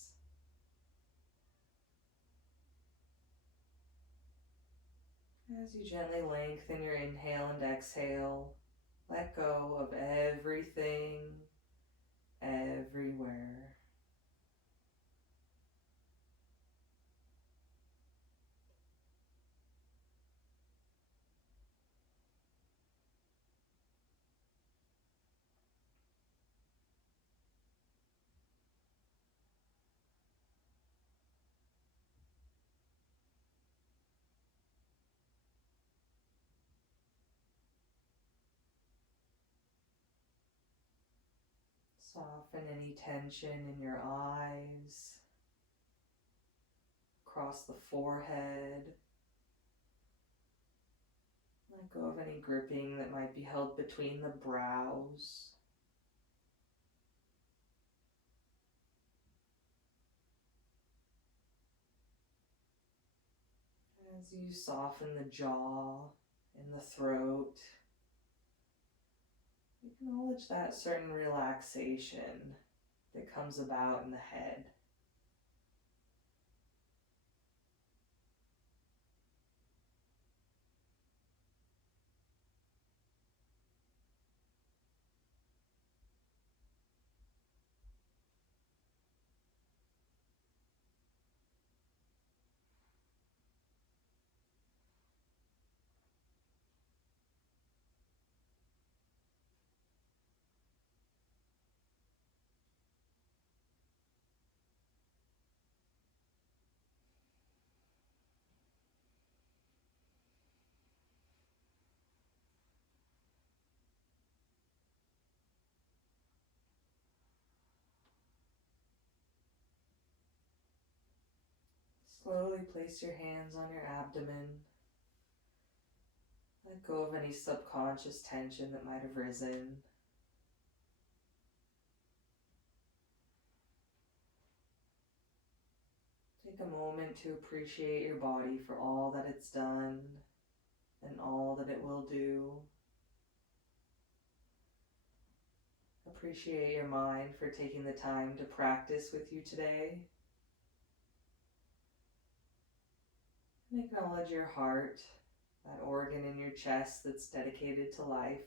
As you gently lengthen your inhale and exhale, let go of everything, everywhere. Soften any tension in your eyes, across the forehead. Let go of any gripping that might be held between the brows. As you soften the jaw and the throat, acknowledge that certain relaxation that comes about in the head. Slowly place your hands on your abdomen. Let go of any subconscious tension that might have risen. Take a moment to appreciate your body for all that it's done and all that it will do. Appreciate your mind for taking the time to practice with you today. And acknowledge your heart, that organ in your chest that's dedicated to life.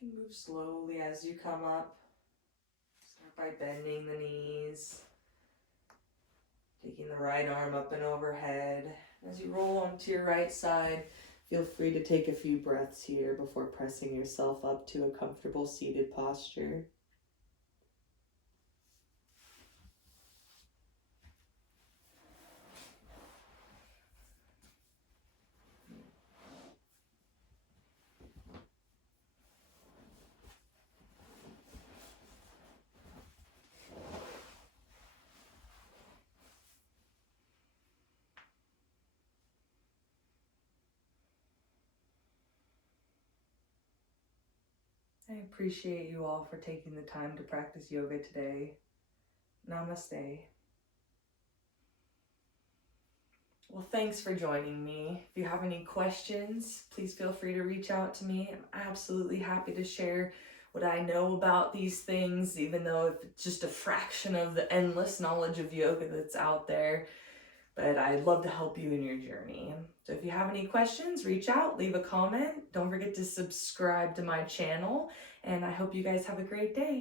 You can move slowly as you come up. Start by bending the knees, taking the right arm up and overhead. As you roll onto your right side, feel free to take a few breaths here before pressing yourself up to a comfortable seated posture. I appreciate you all for taking the time to practice yoga today. Namaste. Well, thanks for joining me. If you have any questions, please feel free to reach out to me. I'm absolutely happy to share what I know about these things, even though if it's just a fraction of the endless knowledge of yoga that's out there. But I'd love to help you in your journey. So if you have any questions, reach out, leave a comment. Don't forget to subscribe to my channel, and I hope you guys have a great day.